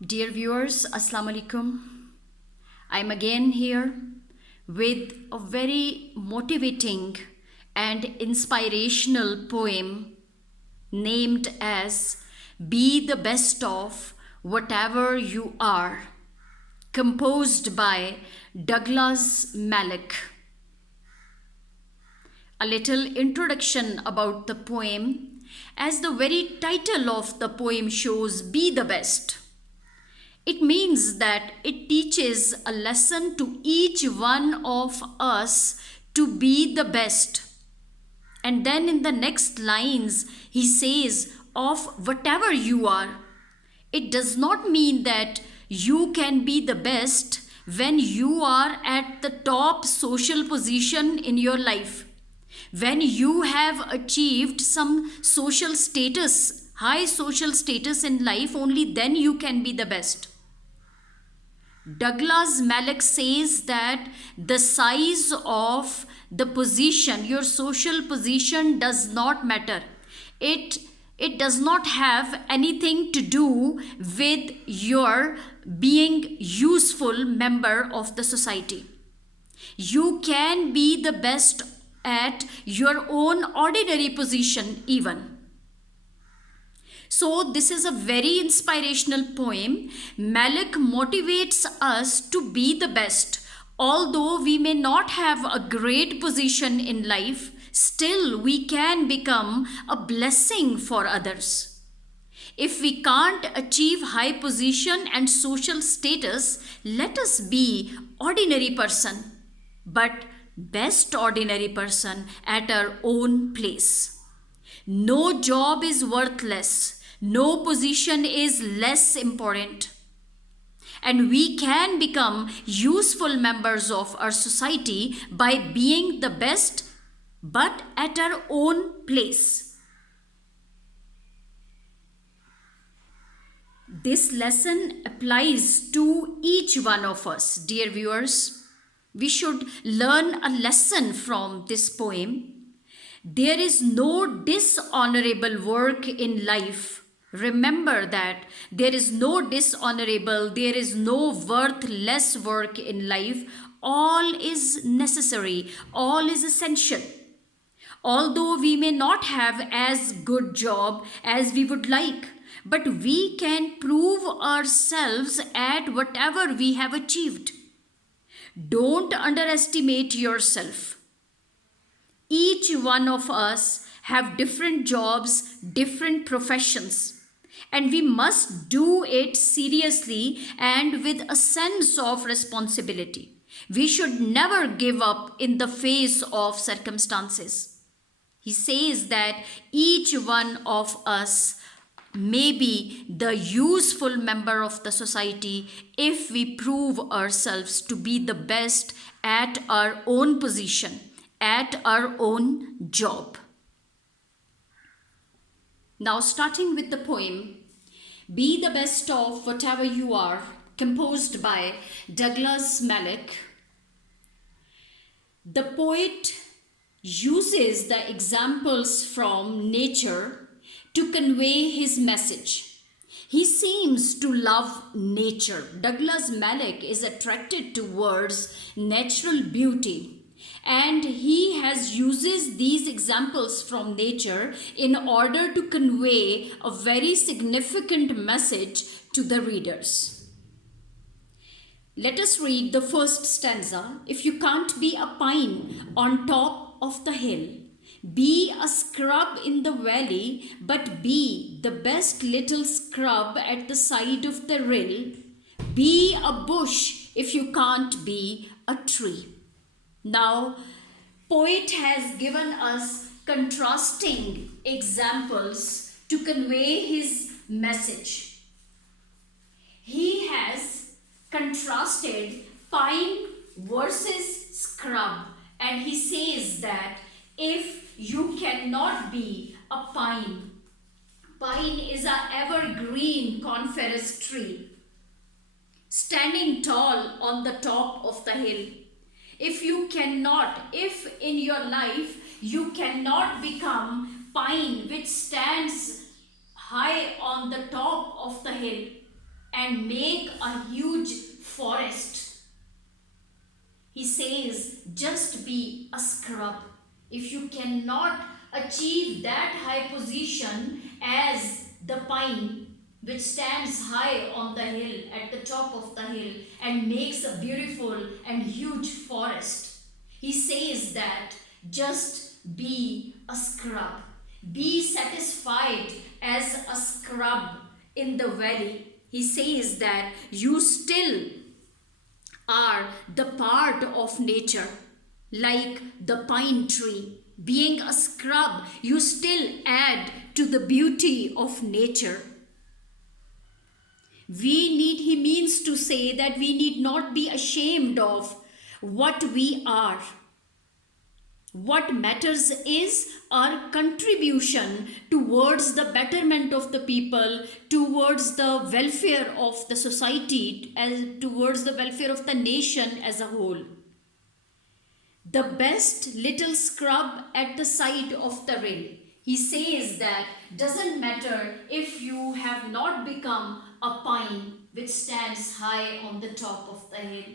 Dear viewers, Assalamu alaikum. I'm again here with a very motivating and inspirational poem named as Be the Best of Whatever You Are, composed by Douglas Malik. A little introduction about the poem. As the very title of the poem shows, Be the Best. It means that it teaches a lesson to each one of us to be the best. And then in the next lines, he says, of whatever you are. It does not mean that you can be the best when you are at the top social position in your life. When you have achieved some social status, high social status in life, only then you can be the best. Douglas Malik says that the size of the position, your social position, does not matter. It does not have anything to do with your being useful member of the society. You can be the best at your own ordinary position even. So, this is a very inspirational poem. Malik motivates us to be the best. Although we may not have a great position in life, still we can become a blessing for others. If we can't achieve high position and social status, let us be ordinary person, but best ordinary person at our own place. No job is worthless. No position is less important. And we can become useful members of our society by being the best, but at our own place. This lesson applies to each one of us, dear viewers. We should learn a lesson from this poem. There is no dishonorable work in life. Remember that there is no dishonorable, there is no worthless work in life. All is necessary, all is essential. Although we may not have as good job as we would like, but we can prove ourselves at whatever we have achieved. Don't underestimate yourself. Each one of us have different jobs, different professions. And we must do it seriously and with a sense of responsibility. We should never give up in the face of circumstances. He says that each one of us may be the useful member of the society if we prove ourselves to be the best at our own position, at our own job. Now, starting with the poem, Be the Best of Whatever You Are, composed by Douglas Malik. The poet uses the examples from nature to convey his message. He seems to love nature. Douglas Malik is attracted towards natural beauty. And he uses these examples from nature in order to convey a very significant message to the readers. Let us read the first stanza. If you can't be a pine on top of the hill, be a scrub in the valley, but be the best little scrub at the side of the rill. Be a bush if you can't be a tree. Now, poet has given us contrasting examples to convey his message. He has contrasted pine versus scrub, and he says that if you cannot be a pine, pine is an evergreen coniferous tree standing tall on the top of the hill. If in your life you cannot become pine which stands high on the top of the hill, and make a huge forest. He says, just be a scrub. If you cannot achieve that high position as the pine, which stands high on the hill, at the top of the hill, and makes a beautiful and huge forest, he says that just be a scrub. Be satisfied as a scrub in the valley. He says that you still are the part of nature, like the pine tree. Being a scrub, you still add to the beauty of nature. He means to say that we need not be ashamed of what we are. What matters is our contribution towards the betterment of the people, towards the welfare of the society, and towards the welfare of the nation as a whole. The best little scrub at the side of the rill. He says that doesn't matter if you have not become a pine which stands high on the top of the hill.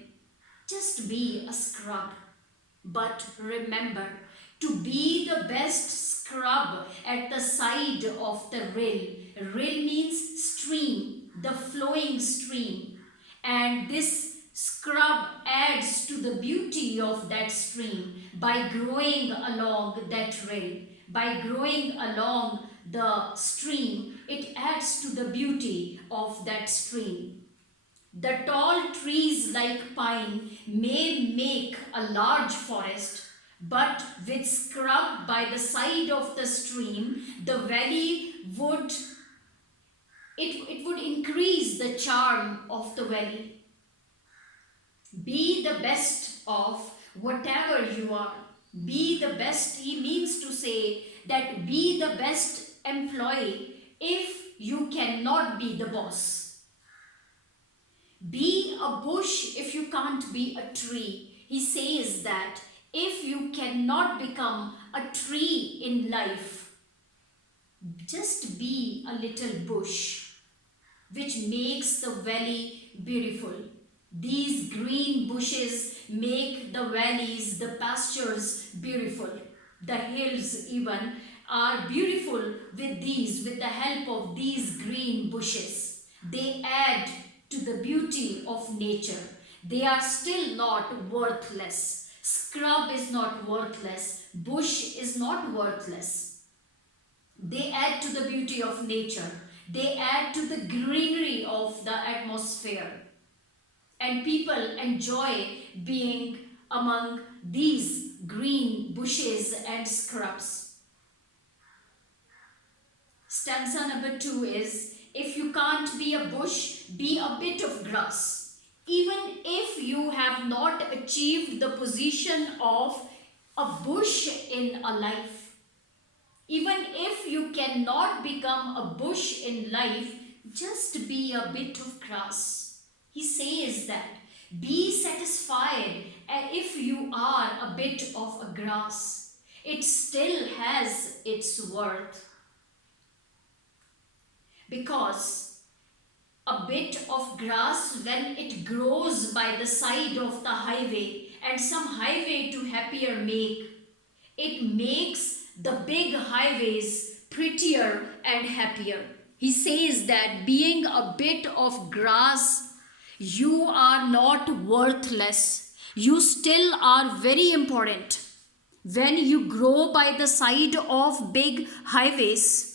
Just be a scrub. But remember, to be the best scrub at the side of the rill. Rill means stream, the flowing stream. And this scrub adds to the beauty of that stream by growing along that rill. By growing along the stream, it adds to the beauty of that stream. The tall trees like pine may make a large forest, but with scrub by the side of the stream, the valley would increase the charm of the valley. Be the best of whatever you are. Be the best. He means to say that be the best employee if you cannot be the boss. Be a bush if you can't be a tree. He says that if you cannot become a tree in life, just be a little bush which makes the valley beautiful. These green bushes make the valleys, the pastures beautiful. The hills even are beautiful with the help of these green bushes. They add to the beauty of nature. They are still not worthless. Scrub is not worthless. Bush is not worthless. They add to the beauty of nature. They add to the greenery of the atmosphere. And people enjoy being among these green bushes and scrubs. Stanza number 2 is, if you can't be a bush, be a bit of grass. Even if you have not achieved the position of a bush in a life, even if you cannot become a bush in life, just be a bit of grass. He says that be satisfied if you are a bit of a grass. It still has its worth. Because a bit of grass, when it grows by the side of the highway, and some highway to happier make, it makes the big highways prettier and happier. He says that being a bit of grass, you are not worthless. You still are very important. When you grow by the side of big highways,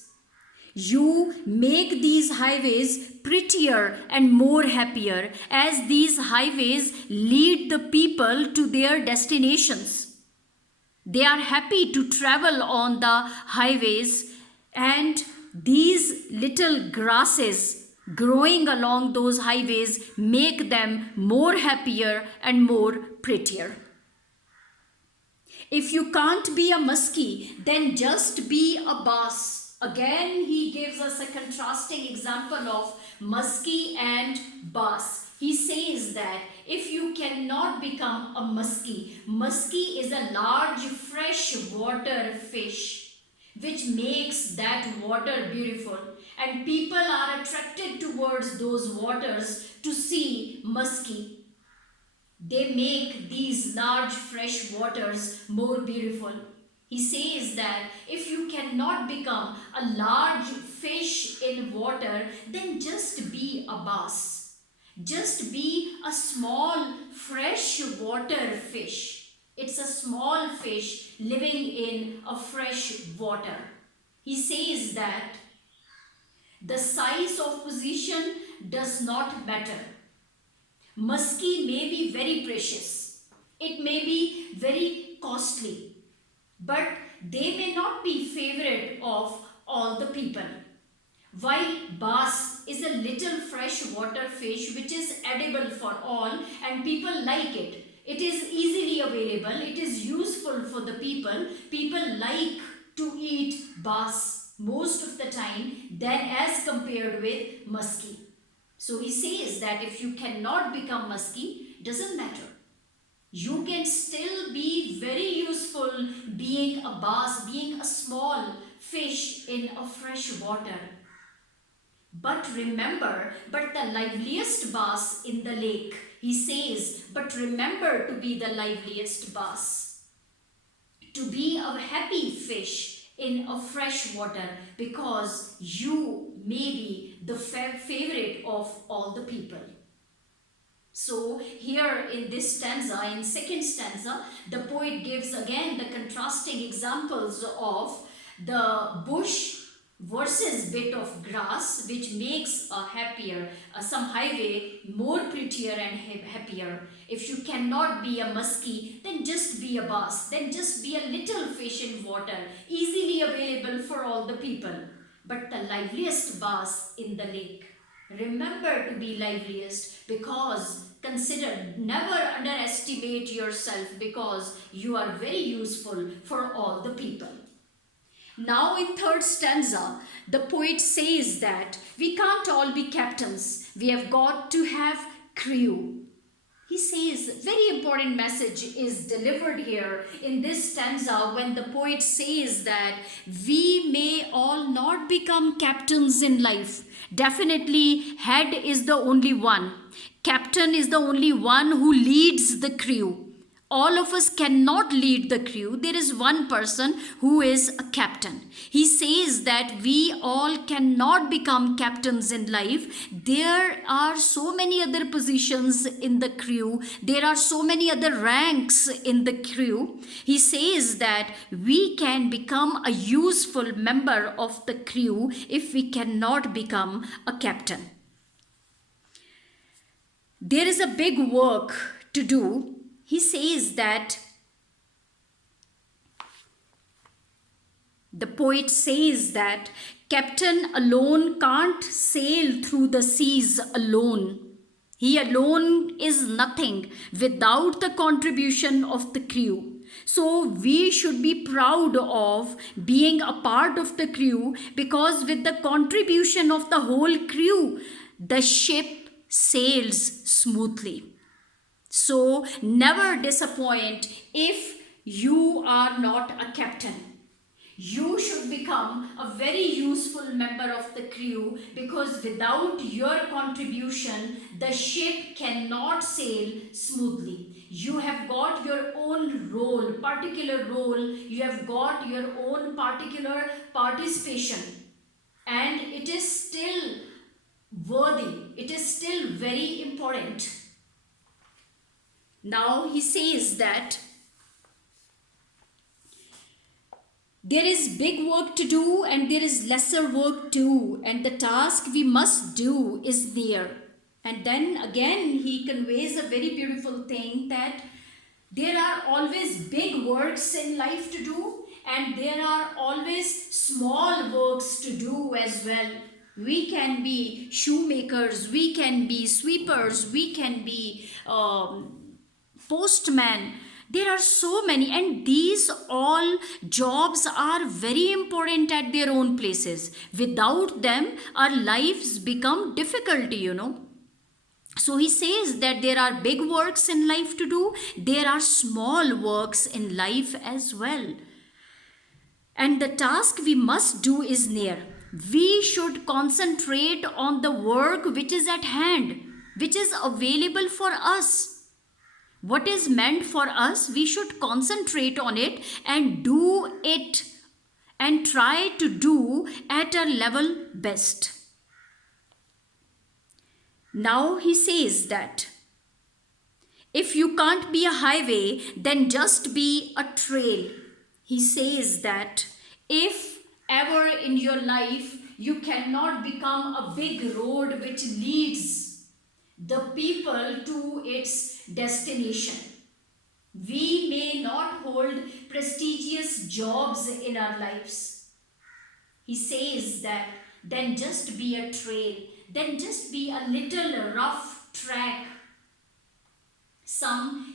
you make these highways prettier and more happier as these highways lead the people to their destinations. They are happy to travel on the highways, and these little grasses growing along those highways make them more happier and more prettier. If you can't be a muskie, then just be a bass. Again, he gives us a contrasting example of muskie and bass. He says that if you cannot become a muskie is a large freshwater fish which makes that water beautiful. and people are attracted towards those waters to see musky. They make these large fresh waters more beautiful. He says that if you cannot become a large fish in water, then just be a bass. Just be a small fresh water fish. It's a small fish living in a fresh water. He says that the size of position does not matter. Musky may be very precious. It may be very costly. But they may not be favorite of all the people. While bass is a little freshwater fish which is edible for all and people like it. It is easily available. It is useful for the people. People like to eat bass most of the time than as compared with musky. So he says that if you cannot become musky, doesn't matter. You can still be very useful being a bass, being a small fish in a fresh water. But remember, but the liveliest bass in the lake, he says, but remember to be the liveliest bass. To be a happy fish in a fresh water because you may be the favorite of all the people. So here in this stanza, in second stanza, the poet gives again the contrasting examples of the bush versus bit of grass, which makes a happier, some highway more prettier and happier. If you cannot be a musky, then just be a bass, then just be a little fish in water, easily available for all the people, but the liveliest bass in the lake. Remember to be liveliest because consider, never underestimate yourself because you are very useful for all the people. Now in third stanza, the poet says that we can't all be captains. We have got to have crew. He says very important message is delivered here in this stanza when the poet says that we may all not become captains in life. Definitely head is the only one. Captain is the only one who leads the crew. All of us cannot lead the crew. There is one person who is a captain. He says that we all cannot become captains in life. There are so many other positions in the crew. There are so many other ranks in the crew. He says that we can become a useful member of the crew if we cannot become a captain. There is a big work to do. He says that the poet says that captain alone can't sail through the seas alone. He alone is nothing without the contribution of the crew. So we should be proud of being a part of the crew because with the contribution of the whole crew, the ship sails smoothly. So never disappoint if you are not a captain. You should become a very useful member of the crew because without your contribution, the ship cannot sail smoothly. You have got your own role, particular role. You have got your own particular participation. And it is still worthy. It is still very important. Now he says that there is big work to do and there is lesser work too, and the task we must do is near. And then again he conveys a very beautiful thing that there are always big works in life to do and there are always small works to do as well. We can be shoemakers, we can be sweepers, we can be postman. There are so many, and these all jobs are very important at their own places. Without them, our lives become difficult, So he says that there are big works in life to do, there are small works in life as well. And the task we must do is near. we should concentrate on the work which is at hand, which is available for us. What is meant for us, we should concentrate on it and do it and try to do at a level best. Now he says that if you can't be a highway, then just be a trail. He says that if ever in your life you cannot become a big road which leads the people to its destination, we may not hold prestigious jobs in our lives. He says that then just be a trail, then just be a little rough track.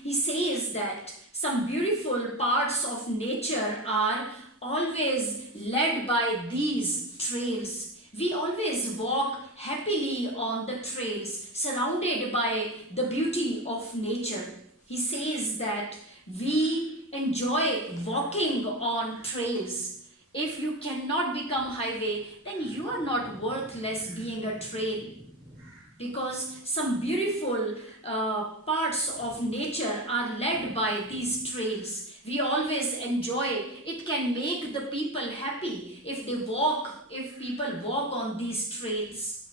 He says that some beautiful parts of nature are always led by these trails. We always walk happily on the trails, surrounded by the beauty of nature. He says that we enjoy walking on trails. If you cannot become highway, then you are not worthless being a trail. Because some beautiful parts of nature are led by these trails. We always enjoy. It can make the people happy if people walk on these trails.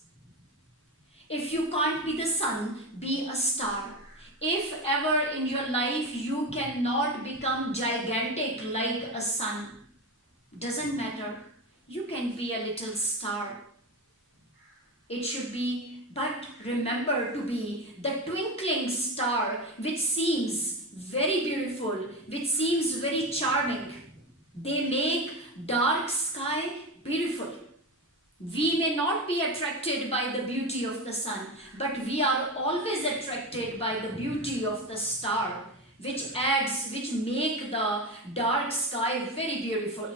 If you can't be the sun, be a star. If ever in your life you cannot become gigantic like a sun, doesn't matter. You can be a little star. It should be, but remember to be the twinkling star which seems very beautiful, which seems very charming. They make dark sky beautiful. We may not be attracted by the beauty of the sun, but we are always attracted by the beauty of the star, which make the dark sky very beautiful.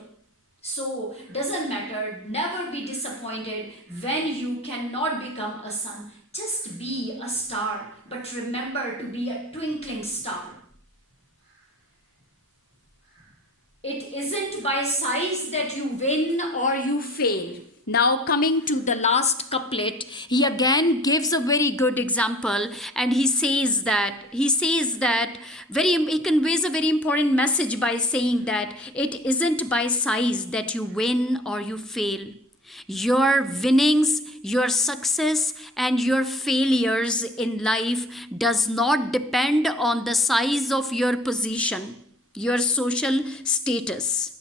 So, doesn't matter, never be disappointed when you cannot become a sun. Just be a star, but remember to be a twinkling star. It isn't by size that you win or you fail. Now coming to the last couplet, he again gives a very good example, and he conveys a very important message by saying that it isn't by size that you win or you fail. Your winnings, your success, and your failures in life does not depend on the size of your position, your social status.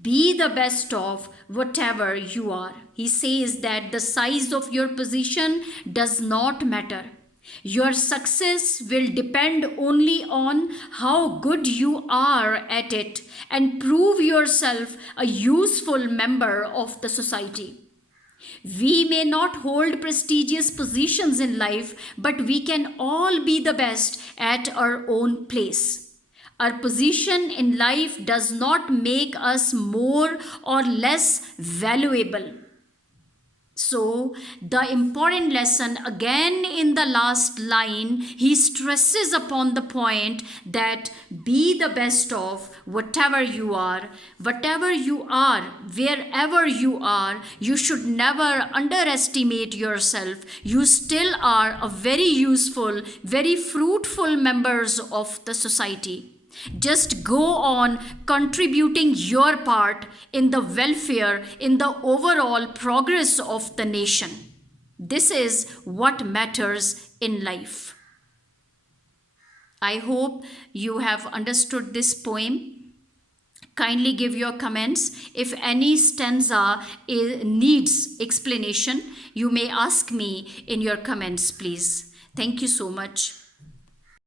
Be the best of whatever you are. He says that the size of your position does not matter. Your success will depend only on how good you are at it and prove yourself a useful member of the society. We may not hold prestigious positions in life, but we can all be the best at our own place. Our position in life does not make us more or less valuable. So, the important lesson again in the last line, he stresses upon the point that be the best of whatever you are, wherever you are, you should never underestimate yourself. You still are a very useful, very fruitful members of the society. Just go on contributing your part in the welfare, in the overall progress of the nation. This is what matters in life. I hope you have understood this poem. Kindly give your comments. If any stanza needs explanation, you may ask me in your comments, please. Thank you so much.